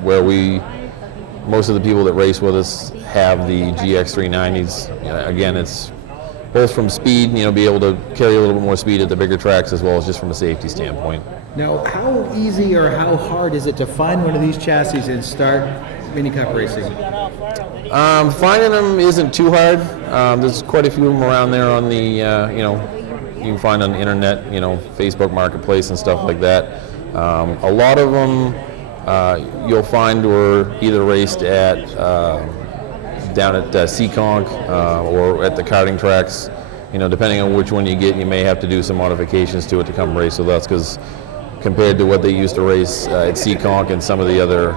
where most of the people that race with us have the GX390s, again, it's both from speed, be able to carry a little bit more speed at the bigger tracks as well as just from a safety standpoint. Now, how easy or how hard is it to find one of these chassis and start mini cup racing? Finding them isn't too hard. There's quite a few of them around there on the, you can find on the internet, Facebook Marketplace and stuff like that. A lot of them you'll find were either raced at down at Seekonk or at the karting tracks. Depending on which one you get, you may have to do some modifications to it to come race with us, because compared to what they used to race at Seekonk and some of the other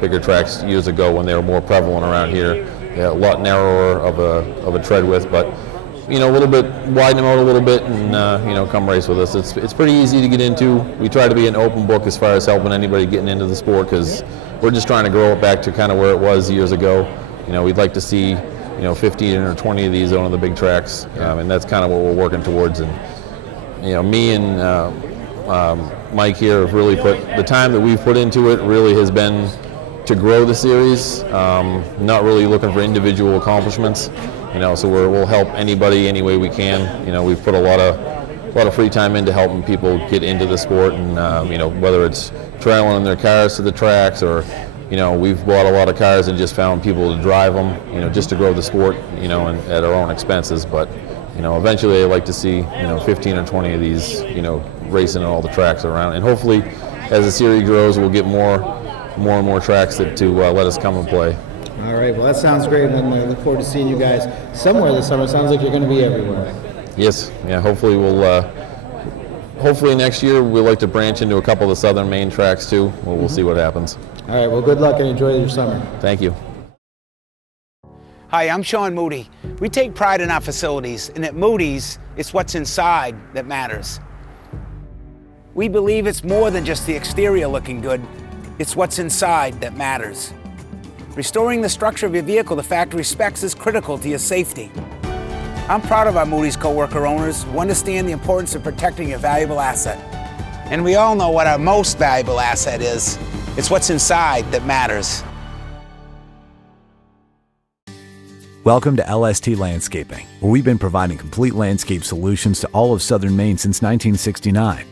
bigger tracks years ago when they were more prevalent around here, a lot narrower of a tread width, but a little bit, widen them out a little bit, and come race with us. It's pretty easy to get into. We try to be an open book as far as helping anybody getting into the sport, because we're just trying to grow it back to kind of where it was years ago. We'd like to see 15 or 20 of these on the big tracks, and that's kind of what we're working towards. And me and Mike here have really put the time that we've put into it. Really has been to grow the series, not really looking for individual accomplishments. So we'll help anybody any way we can. We've put a lot of free time into helping people get into the sport, and whether it's trailing their cars to the tracks, or we've bought a lot of cars and just found people to drive them, just to grow the sport, and at our own expenses. But eventually I'd like to see 15 or 20 of these racing on all the tracks around, and hopefully as the series grows we'll get more and more tracks to let us come and play. All right, well that sounds great, and I look forward to seeing you guys somewhere this summer. It sounds like you're going to be everywhere. Yes, yeah, hopefully next year we'd like to branch into a couple of the southern Maine tracks too. We'll see what happens. All right, well good luck and enjoy your summer. Thank you. Hi, I'm Sean Moody. We take pride in our facilities, and at Moody's, it's what's inside that matters. We believe it's more than just the exterior looking good, it's what's inside that matters. Restoring the structure of your vehicle the factory specs is critical to your safety. I'm proud of our Moody's co-worker owners who understand the importance of protecting a valuable asset. And we all know what our most valuable asset is. It's what's inside that matters. Welcome to LST Landscaping, where we've been providing complete landscape solutions to all of southern Maine since 1969.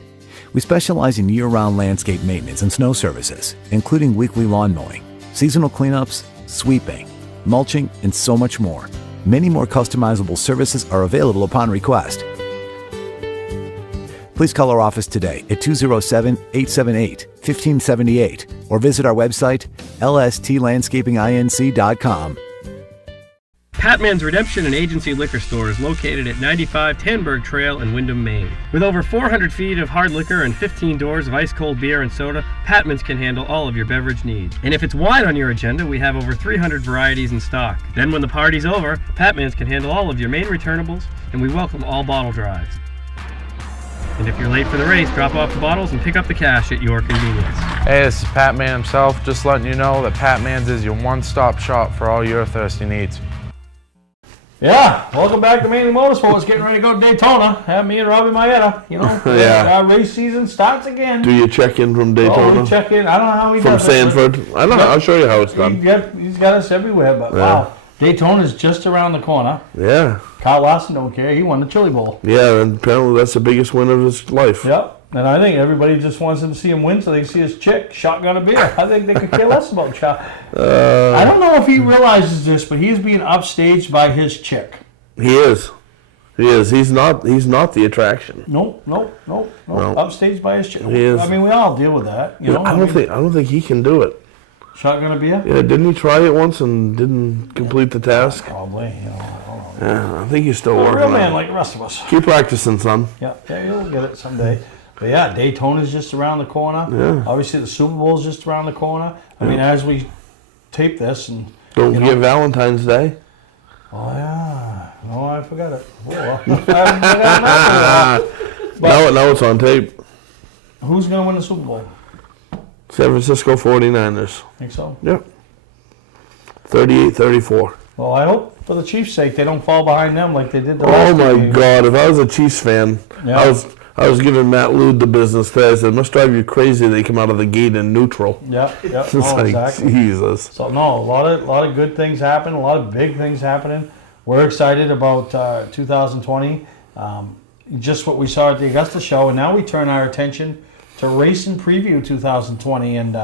We specialize in year-round landscape maintenance and snow services, including weekly lawn mowing, seasonal cleanups, sweeping, mulching, and so much more. Many more customizable services are available upon request. Please call our office today at 207-878-1578 or visit our website, lstlandscapinginc.com. Patman's Redemption and Agency Liquor Store is located at 95 Tanberg Trail in Windham, Maine. With over 400 feet of hard liquor and 15 doors of ice-cold beer and soda, Patman's can handle all of your beverage needs. And if it's wine on your agenda, we have over 300 varieties in stock. Then when the party's over, Patman's can handle all of your Maine returnables, and we welcome all bottle drives. And if you're late for the race, drop off the bottles and pick up the cash at your convenience. Hey, this is Pat Man himself, just letting you know that Pat Man's is your one-stop shop for all your thirsty needs. Yeah, welcome back to Mainely Motorsports. Getting ready to go to Daytona. Have me and Robbie Maeda. Yeah. Our race season starts again. Do you check in from Daytona? Oh, we check in. I don't know how he from does Sanford. it. I don't know. I'll show you how it's done. He's got us everywhere, but wow. Daytona's just around the corner. Yeah. Kyle Larson don't care. He won the Chili Bowl. Yeah, and apparently that's the biggest win of his life. Yep. And I think everybody just wants him to see him win so they can see his chick shotgun a beer. I think they could care less about shot. I don't know if he realizes this, but he's being upstaged by his chick. He is. He's not the attraction. Nope. Upstaged by his chick. He is. I mean, we all deal with that. I don't think he can do it. Shotgun a beer? Yeah, didn't he try it once and didn't complete the task? Probably. Yeah, I think he's still working on it. on it. Real man like the rest of us. Keep practicing, son. Yeah, he'll get it someday. But yeah, Daytona's just around the corner. Yeah. Obviously, the Super Bowl's just around the corner. I mean, as we tape this and don't forget Valentine's Day. Oh yeah. Oh, I forgot it. Now it's on tape. Who's going to win the Super Bowl? San Francisco 49ers. Think so? Yep. 38-34. Well, I hope for the Chiefs' sake they don't fall behind them like they did the last my game. God! If I was a Chiefs fan, I was giving Matt Lude the business today. I said, it must drive you crazy they come out of the gate in neutral. Yep. It's like, exactly. Jesus. So no, a lot of good things happen, a lot of big things happening. We're excited about 2020. Just what we saw at the Augusta show, and now we turn our attention to race and preview 2020, and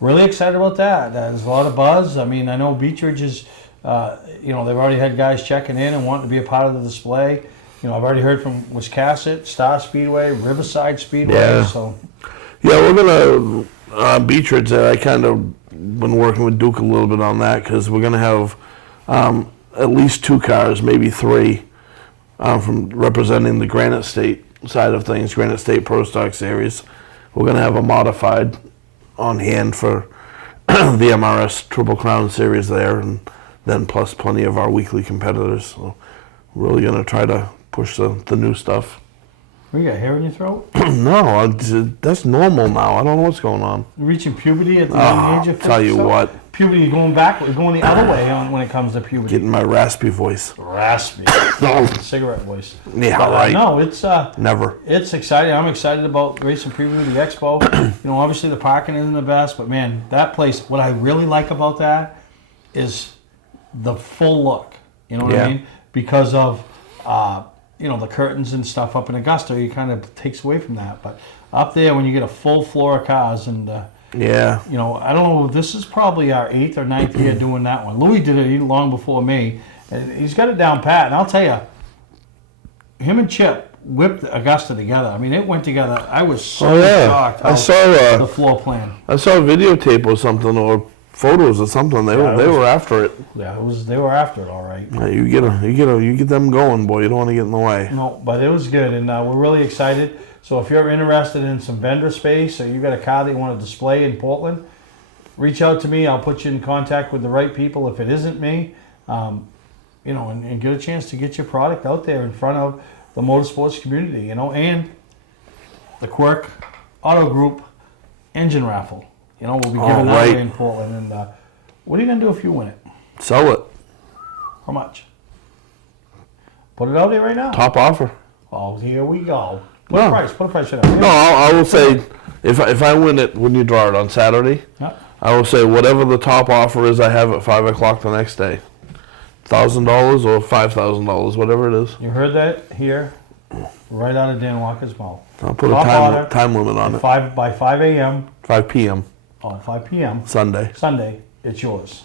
really excited about that. There's a lot of buzz. I mean, I know Beechridge is, they've already had guys checking in and wanting to be a part of the display. I've already heard from Wiscasset, Star Speedway, Riverside Speedway. Yeah. So, we're gonna Beechridge. I kind of been working with Duke a little bit on that because we're gonna have at least 2 cars, maybe 3, from representing the Granite State side of things, Granite State Pro Stock Series. We're going to have a modified on hand for the MRS Triple Crown Series there, and then plus plenty of our weekly competitors. So really gonna try to push the new stuff. You got hair in your throat? No, that's normal now. I don't know what's going on. You're reaching puberty at the young age of 50. Tell you what. Puberty going backward, going the other way when it comes to puberty. Getting my raspy voice. Raspy. Cigarette voice. Yeah, but, right. No, it's never. It's exciting. I'm excited about Racing Preview, the expo. Obviously the parking isn't the best, but man, that place. What I really like about that is the full look. You know what I mean? Because of the curtains and stuff up in Augusta, it kind of takes away from that. But up there, when you get a full floor of cars and I don't know, this is probably our 8th or 9th year doing that one. Louis did it long before me, and he's got it down pat. And I'll tell you, him and Chip whipped Augusta together. I mean, it went together. I was so shocked. I saw the floor plan. I saw a videotape or something, or photos or something. They were after it. Yeah, they were after it, all right. Yeah, you get them going, boy. You don't want to get in the way. No, but it was good, and we're really excited. So if you're interested in some vendor space, or you got a car that you want to display in Portland, reach out to me. I'll put you in contact with the right people. If it isn't me, and get a chance to get your product out there in front of the motorsports community, and the Quirk Auto Group engine raffle. We'll be giving that away in Portland. And what are you going to do if you win it? Sell it. How much? Put it out there right now. Top offer. Oh, here we go. Put a price on it. No, I will say, if I win it when you draw it on Saturday, I will say whatever the top offer is, I have at 5 o'clock the next day. $1,000 or $5,000, whatever it is. You heard that here, right out of Dan Walker's mouth. I'll put top a time limit on it. By 5 a.m. 5 p.m. Oh, 5 p.m. Sunday, it's yours.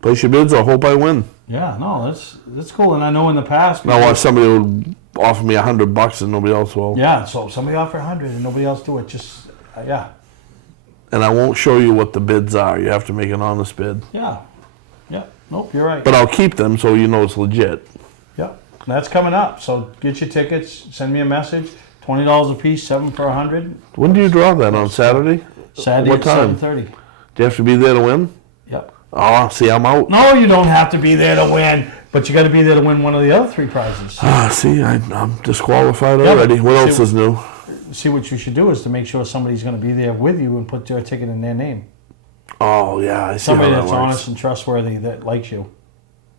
Place your bids. I hope I win. Yeah, no, that's cool. And I know in the past, I want somebody who would offer me $100 and nobody else will. Yeah, so somebody offer 100 and nobody else do it. Just And I won't show you what the bids are. You have to make an honest bid. Yeah. Nope, you're right. But I'll keep them so you know it's legit. Yeah, that's coming up. So get your tickets. Send me a message. $20 a piece, 7 for 100. When do you draw that, on Saturday? Saturday what at time? 7:30. Do you have to be there to win? Yep. Oh, see, I'm out. No, you don't have to be there to win, but you got to be there to win one of the other 3 prizes. See, I'm disqualified already. What else is new? See, what you should do is to make sure somebody's going to be there with you and put their ticket in their name. Oh, yeah, I see somebody how that that's works. honest and trustworthy that likes you.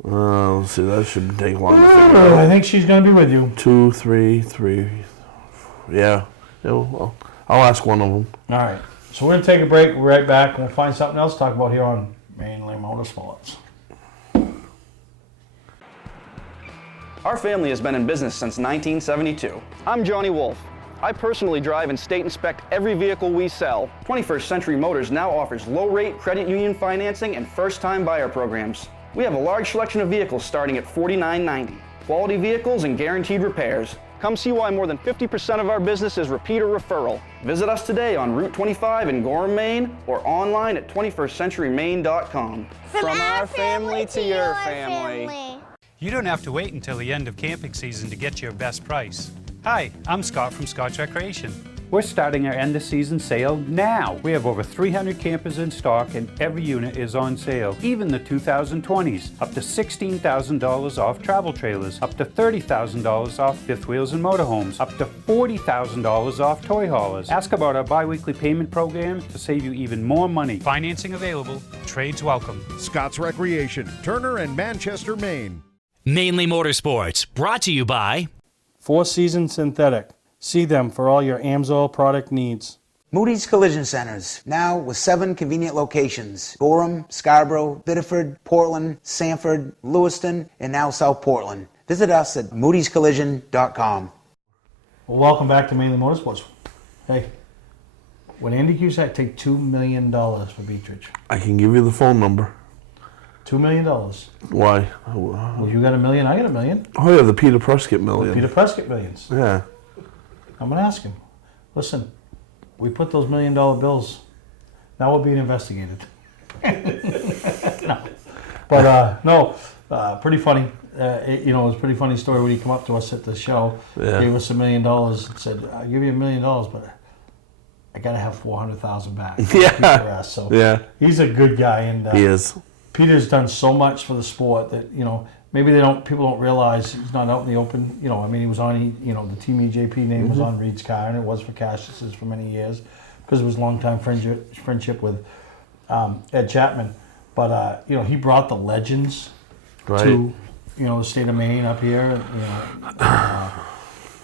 See, that shouldn't take long to figure out. I think she's going to be with you. 2, 3, 3. Yeah. I'll ask one of them. All right. So we're going to take a break. We'll be right back. We'll find something else to talk about here on Mainly Motorsports. Our family has been in business since 1972. I'm Johnny Wolf. I personally drive and state inspect every vehicle we sell. 21st Century Motors now offers low-rate credit union financing and first-time buyer programs. We have a large selection of vehicles starting at $49.90. Quality vehicles and guaranteed repairs. Come see why more than 50% of our business is repeat or referral. Visit us today on Route 25 in Gorham, Maine, or online at 21stcenturymaine.com. From our family to your family. You don't have to wait until the end of camping season to get your best price. Hi, I'm Scott from Scott's Recreation. We're starting our end of season sale now. We have over 300 campers in stock and every unit is on sale, even the 2020s. Up to $16,000 off travel trailers, up to $30,000 off fifth wheels and motorhomes, up to $40,000 off toy haulers. Ask about our bi-weekly payment program to save you even more money. Financing available, trades welcome. Scott's Recreation, Turner and Manchester, Maine. Mainly Motorsports, brought to you by Four Seasons Synthetic. See them for all your AMSOIL product needs. Moody's Collision Centers, now with 7 convenient locations. Gorham, Scarborough, Biddeford, Portland, Sanford, Lewiston, and now South Portland. Visit us at moodyscollision.com. Well, welcome back to Mainly Motorsports. Hey, would Andy Cusack take $2 million for Beatrice? I can give you the phone number. $2 million. Why? Well, you got $1 million, I got $1 million. Oh, yeah, the Peter Prescott million. Peter Prescott millions. Yeah. I'm going to ask him. Listen, we put those $1 million bills. Now we're being investigated. No. But, pretty funny. It was a pretty funny story when he came up to us at the show, gave us $1 million, and said, I'll give you $1 million, but I got to have $400,000 back. Yeah. So yeah. He's a good guy. And he is. Peter's done so much for the sport that, maybe people don't realize he's not out in the open. You know, I mean, he was on, the Team EJP name was on Reed's car, and it was for Cassius's for many years because it was longtime friendship with Ed Chapman. But he brought the legends to the state of Maine up here.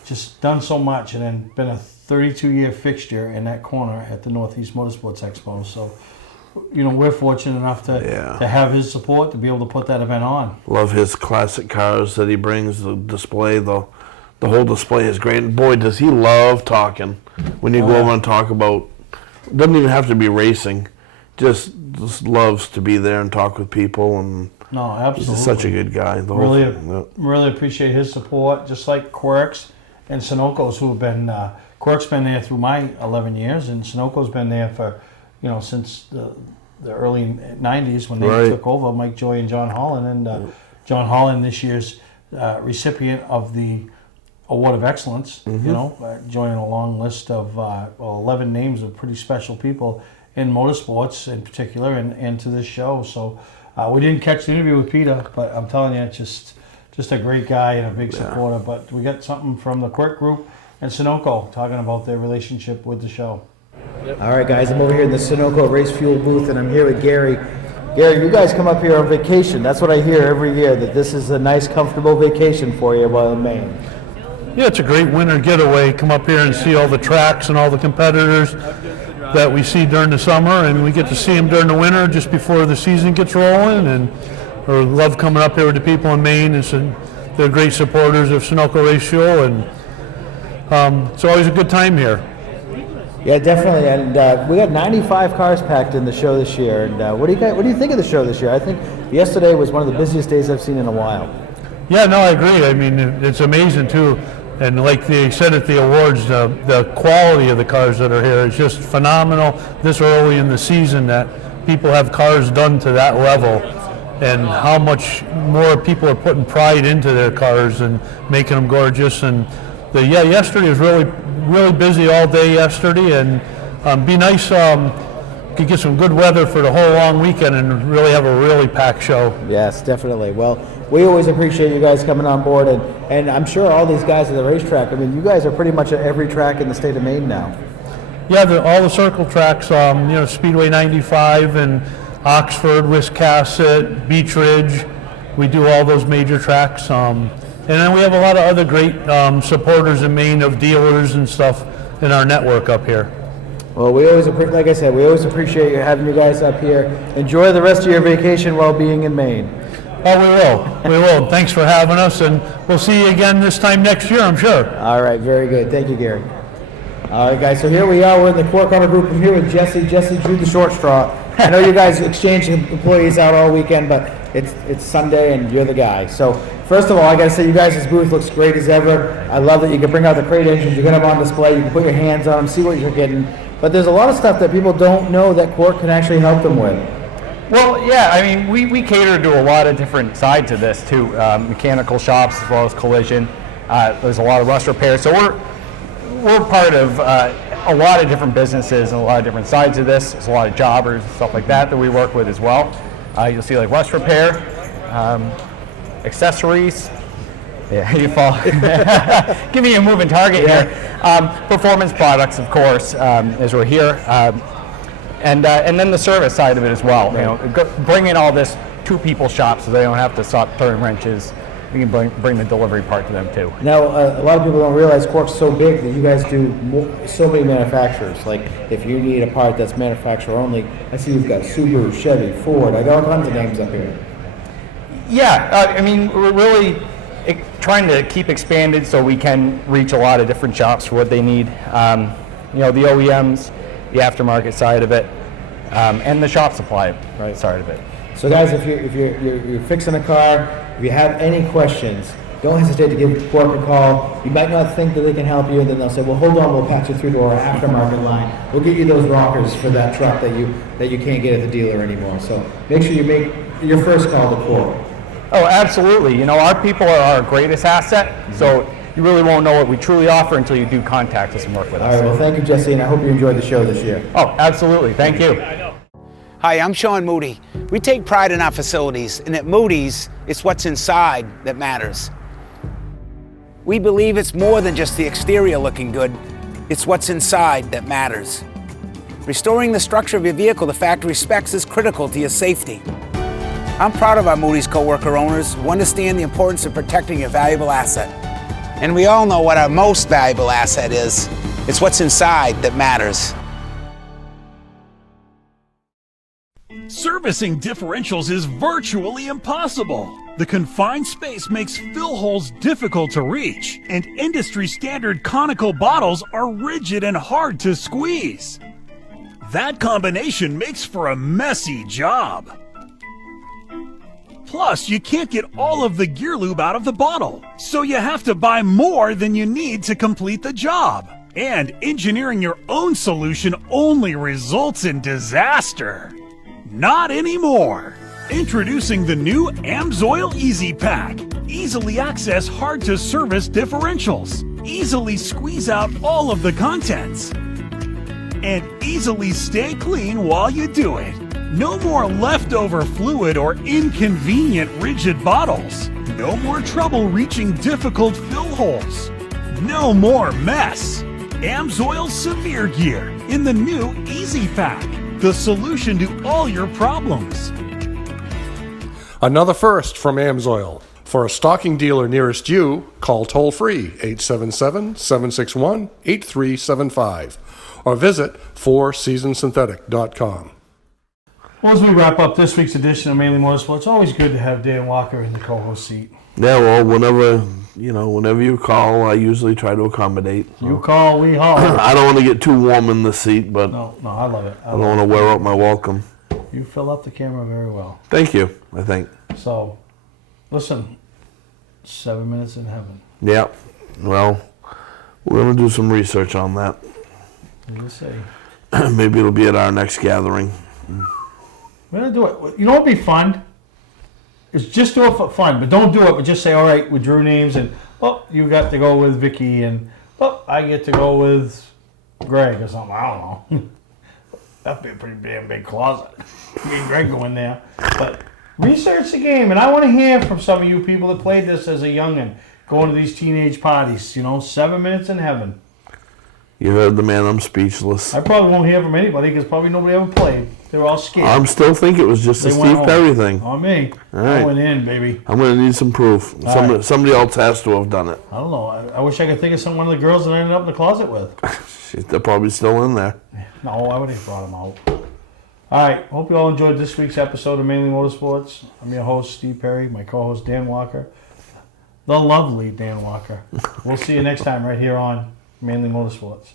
Just done so much, and then been a 32-year fixture in that corner at the Northeast Motorsports Expo. So, we're fortunate enough to have his support to be able to put that event on. Love his classic cars that he brings. The display, the whole display is great. And boy, does he love talking. When you go over and talk about, doesn't even have to be racing. Just loves to be there and talk with people, and no, absolutely, he's just such a good guy. Really appreciate his support, just like Quirks and Sunoco's, who have been. Quirk's been there through my 11 years, and Sunoco's been there for, since the early 90s when they took over. Mike Joy and John Holland, and John Holland this year's recipient of the Award of Excellence. Joining a long list of 11 names of pretty special people in motorsports in particular, and to this show. So we didn't catch the interview with Peter, but I'm telling you, just a great guy and a big supporter. But we got something from the Quirk Group and Sunoco talking about their relationship with the show. All right, guys, I'm over here in the Sunoco Race Fuel booth, and I'm here with Gary. Gary, you guys come up here on vacation. That's what I hear every year, that this is a nice, comfortable vacation for you while in Maine. Yeah, it's a great winter getaway. Come up here and see all the tracks and all the competitors that we see during the summer, and we get to see them during the winter just before the season gets rolling. And I love coming up here with the people in Maine, and they're great supporters of Sunoco Race Fuel, and it's always a good time here. Yeah, definitely, and we got 95 cars packed in the show this year. And what do you think of the show this year? I think yesterday was one of the busiest days I've seen in a while. Yeah, no, I agree. I mean, it's amazing too. And like they said at the awards, the quality of the cars that are here is just phenomenal this early in the season, that people have cars done to that level, and how much more people are putting pride into their cars and making them gorgeous. And yesterday was really busy all day yesterday, and be nice could get some good weather for the whole long weekend and really have a really packed show. Yes, definitely. Well, we always appreciate you guys coming on board, and I'm sure all these guys at the racetrack, I mean, you guys are pretty much at every track in the state of Maine now. Yeah, all the circle tracks, Speedway 95 and Oxford, Wiscasset, Beech Ridge. We do all those major tracks. And then we have a lot of other great supporters in Maine of dealers and stuff in our network up here. Well, like I said, we always appreciate having you guys up here. Enjoy the rest of your vacation while being in Maine. Oh, we will. Thanks for having us, and we'll see you again this time next year, I'm sure. All right, very good. Thank you, Gary. All right, guys, so here we are. We're in the Quirk Auto Group. I'm here with Jesse. Jesse drew the short straw. I know you guys exchanged employees out all weekend, but it's Sunday and you're the guy. So first of all, I got to say, you guys' booth looks great as ever. I love that you can bring out the crate engines. You get them on display. You can put your hands on them, see what you're getting. But there's a lot of stuff that people don't know that Quirk can actually help them with. Well, yeah, I mean, we cater to a lot of different sides of this too, mechanical shops as well as collision. There's a lot of rust repair, so we're part of a lot of different businesses and a lot of different sides of this. There's a lot of jobbers and stuff like that we work with as well. You'll see like rust repair, accessories. Yeah, you fall. Give me a moving target here. Performance products, of course, as we're here. And then the service side of it as well. Right. Bringing all this to people's shops so they don't have to stop throwing wrenches. We can bring the delivery part to them too. Now, a lot of people don't realize Quirk's so big that you guys do so many manufacturers. Like, if you need a part that's manufacturer only, I see you've got Subaru, Chevy, Ford. I got all kinds of names up here. Yeah, I mean, we're really trying to keep expanded so we can reach a lot of different shops for what they need. The OEMs, the aftermarket side of it, and the shop supply side of it. So guys, if you're fixing a car, if you have any questions, don't hesitate to give Quirk a call. You might not think that they can help you, and then they'll say, well, hold on, we'll patch you through to our aftermarket line. We'll get you those rockers for that truck that you can't get at the dealer anymore. So make sure you make your first call to Quirk. Oh, absolutely. Our people are our greatest asset, so you really won't know what we truly offer until you do contact us and work with us. All right, well, thank you, Jesse, and I hope you enjoyed the show this year. Oh, absolutely. Thank you. Hi, I'm Sean Moody. We take pride in our facilities, and at Moody's, it's what's inside that matters. We believe it's more than just the exterior looking good, it's what's inside that matters. Restoring the structure of your vehicle to factory specs is critical to your safety. I'm proud of our Moody's coworker owners who understand the importance of protecting a valuable asset. And we all know what our most valuable asset is. It's what's inside that matters. Servicing differentials is virtually impossible. The confined space makes fill holes difficult to reach, and industry-standard conical bottles are rigid and hard to squeeze. That combination makes for a messy job. Plus, you can't get all of the gear lube out of the bottle, so you have to buy more than you need to complete the job. And engineering your own solution only results in disaster. Not anymore. Introducing the new AMSOIL Easy Pack. Easily access hard-to-service differentials. Easily squeeze out all of the contents. And easily stay clean while you do it. No more leftover fluid or inconvenient rigid bottles. No more trouble reaching difficult fill holes. No more mess. AMSOIL Severe Gear in the new Easy Pack. The solution to all your problems. Another first from AMSOIL. For a stocking dealer nearest you, call toll-free 877-761-8375 or visit fourseasonsynthetic.com. Well, as we wrap up this week's edition of Mainly Motorsports, it's always good to have Dan Walker in the co-host seat. Yeah, well, whenever you call, I usually try to accommodate. You call, we haul. I don't want to get too warm in the seat, but No, I love it. I don't want to wear out my welcome. You fill up the camera very well. Thank you, I think. So, listen, 7 minutes in heaven. Yeah, well, we're going to do some research on that. We'll see. Maybe it'll be at our next gathering. We're going to do it. You know what would be fun? Is just do it for fun, but don't do it, but just say, all right, we drew names, and, you got to go with Vicky, and, I get to go with Greg or something. I don't know. That'd be a pretty damn big closet. Me and Greg go in there. But research the game, and I want to hear from some of you people that played this as a youngin', going to these teenage parties. 7 minutes in heaven. You heard the man, I'm speechless. I probably won't hear from anybody because probably nobody ever played. They were all scared. I'm still thinking it was just a They went Steve home. Perry thing. On me. All right. I went in, baby. I'm going to need some proof. All Somebody else has to have done it. I don't know. I wish I could think of one of the girls that I ended up in the closet with. They're probably still in there. No, I would have brought them out. All right. Hope you all enjoyed this week's episode of Mainly Motorsports. I'm your host, Steve Perry. My co-host, Dan Walker. The lovely Dan Walker. We'll see you next time right here on Mainly Motorsports.